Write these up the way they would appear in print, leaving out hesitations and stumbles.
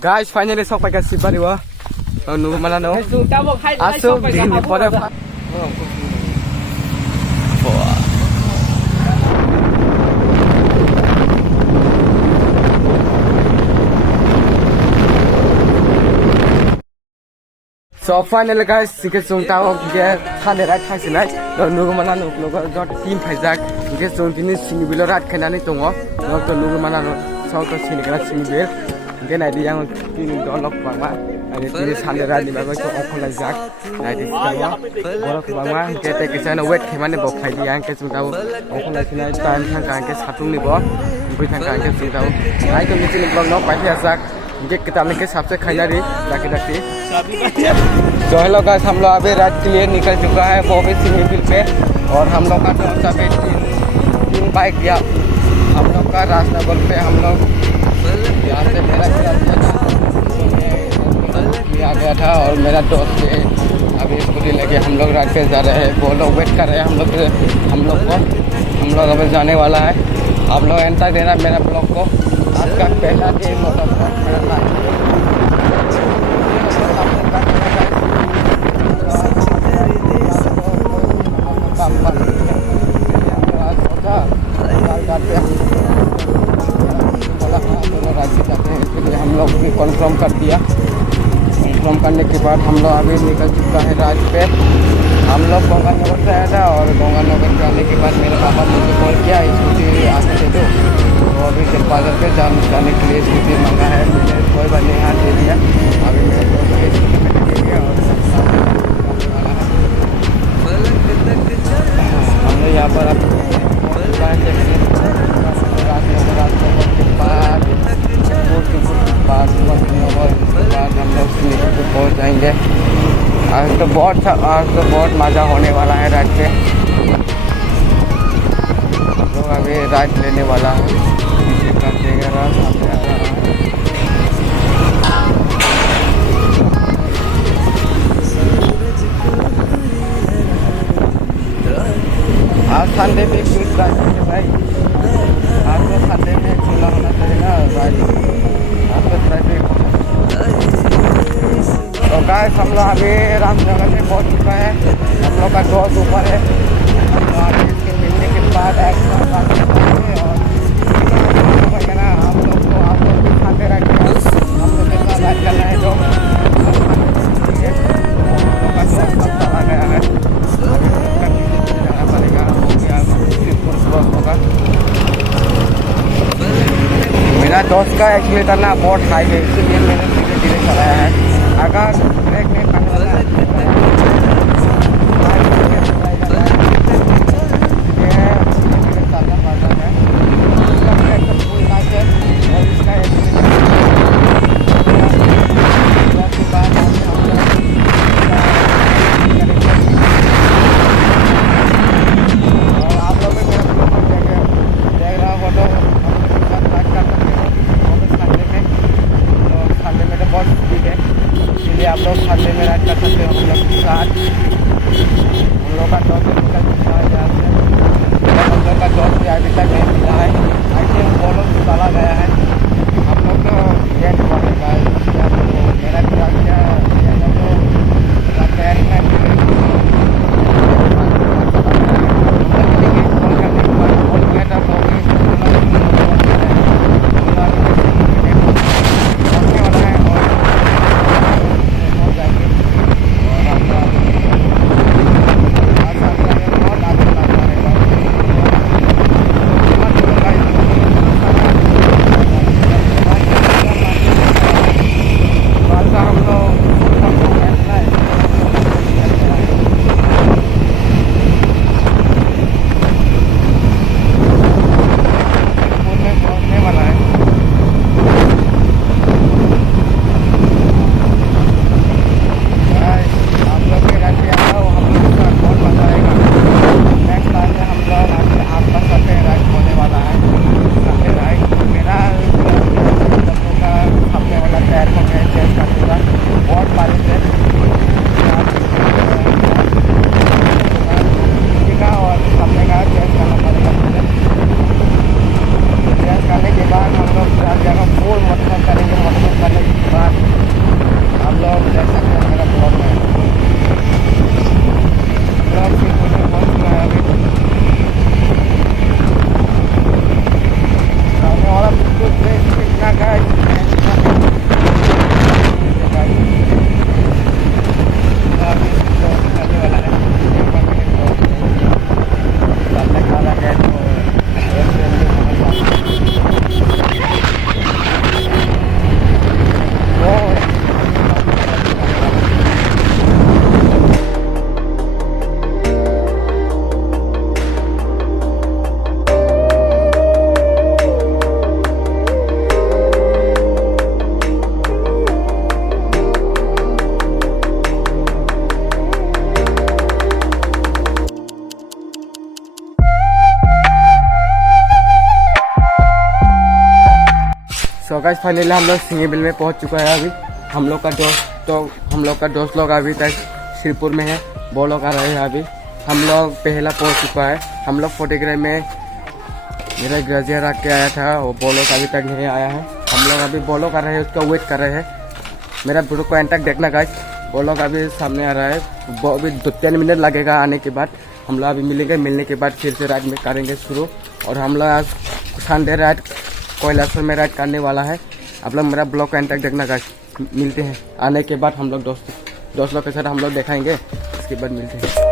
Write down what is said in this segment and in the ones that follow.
Guys, finally sok pakai si baru wah. Nu mana no? Asuk di pada. So finally guys, sikit sung tahu dia thane rat thang sinai. Dan nu mana nu jot team phajak. Sikit sung ini sini bilo rat kena ni tongo. Dan nu mana nu sok tu sini kena sini bil. Mungkin ada yang ini dolok bangma, ada ini sandera di bawah itu okol lezat, ada di bawah dolok bangma. Kita kisahnya wet kemana bawa kaji yang kita tahu okol lezatnya time tangkang kita satu ni bawa, mungkin tangkang kita tahu. Nah itu mungkin belum no pasti asak, mungkin kita mungkin सबसे खाना री lucky lucky. तो hello guys, हम लोग अभी रात के लिए निकल चुका है वो भी स्विमिंग पूल पे और हम लोग का जो सभी तीन बाइक या हम लोग का राजनगर पे हम लोग यहाँ से मेरा आ गया था और मेरा दोस्त अभी स्कूटी लेके हम लोग रात पे जा रहे हैं। वो लोग वेट कर रहे हैं हम लोग अभी जाने वाला है। आप लोग एंड तक देना मेरा ब्लॉग को। आज का पहला दिन मोटर हम लोग भी कन्फर्म कर दिया। कन्फर्म करने के बाद हम लोग अभी निकल चुका है रात पे। हम लोग गंगानगर से आया था और गंगानगर से आने के बाद मेरे पापा मुझे कॉल किया स्कूटी आने से तो अभी जलपाजर पे जाने के लिए स्कूटी मंगा है। मैंने कोई बात नहीं यहाँ दे दिया। अभी मेरे दोस्त स्कूटी में लगेंगे और हम लोग यहाँ पर अभी हम लोग पहुँच जाएंगे। आज तो बहुत मज़ा होने वाला है रात पे। लोग अभी रात लेने वाला है। आज संडे पे क्विज राइड है भाई। आज तो संडे में खुला होना चाहिए ना राइड। आज तो ट्रैफिक। तो गाइस हम लोग अभी रामनगर में पहुंच चुका है। हम लोग का दोस्त ऊपर है। हम लोग अभी इसके मिलने के बाद और ना आप लोग भी खाते रखें। हम लोग के साथ बात करना है जो चला गया है जाना पड़ेगा। होगा मेरा दोस्त का एक्चुअली करना बहुत हाई है, इसलिए मैंने धीरे धीरे चलाया है। अगर ब्रेक नहीं करना आप लोग खाते में राइड कर सकते हो। हम लोग के साथ हम लोग का दोस्त निकल चुका है यहाँ से। हम लोग का दोस्त भी अभी तक नहीं मिला है। आई थिंक वो लोग चला गया है। हम लोग तो लेट पड़ेगा। मेरा तैयारी में गाइस फाइनली हम लोग सिंगीबिल में पहुंच चुका है। अभी हम लोग का दोस्त लोग अभी तक श्रीपुर में है, वो लोग आ रहे हैं। अभी हम लोग पहला पहुंच चुका है। हम लोग फोटोग्राफ में मेरा ग्रेजिया रख के आया था, वो लोग अभी तक नहीं आया है। हम लोग अभी वो लोग आ रहे हैं, उसका वेट कर रहे हैं। मेरा वीडियो को एंड तक देखना गाइस। वो लोग अभी सामने आ रहा है, वो अभी 2-3 मिनट लगेगा आने के बाद। हम लोग अभी मिलेंगे, मिलने के बाद फिर से राइड में करेंगे शुरू। और हम लोग आज संडे राइड कैलाशपुर में राइड करने वाला है। आप लोग मेरा ब्लॉग को एंड तक देखना गाइस। मिलते हैं आने के बाद, हम लोग दोस्त लोग के साथ हम लोग दिखाएंगे, इसके बाद मिलते हैं।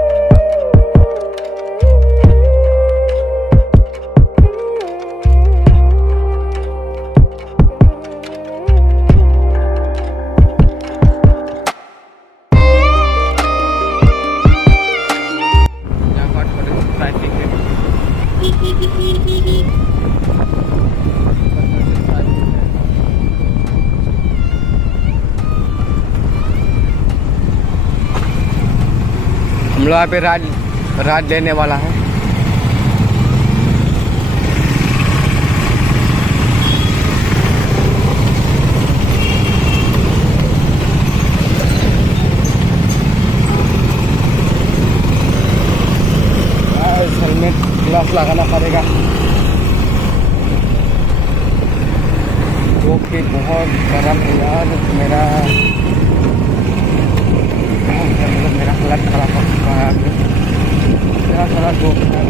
हम लोग यहाँ पे राइड लेने वाला है। हेलमेट ग्लास लगाना पड़ेगा, जो कि बहुत गर्म है यार। मेरा हालत खराब हो चुका है। मेरा सारा दोस्त है,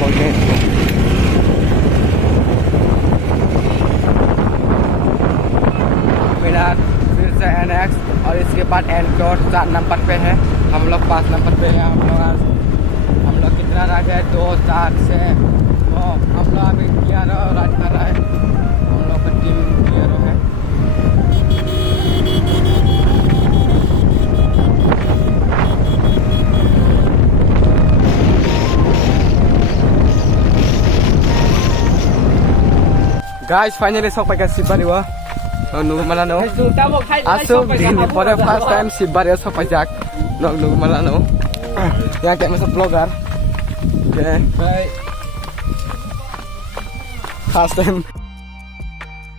बोलते हैं इसको। मेरा फिर से NX और इसके बाद N-Dot 4 नंबर पे है। हम लोग 5 नंबर पे है। हम लोग कितना रह गए, 2-4 से तो हम लोग अभी क्लियर राइड कर रहा है। हम लोग का टीम क्लियर है। Guys, finally sampai ke Sibarua. Nunggu Malano. Asuk ini pada first time Sibarua sampai jak. Nunggu Malano. Yang kayak masuk vlogger. Okay. Bye. First time.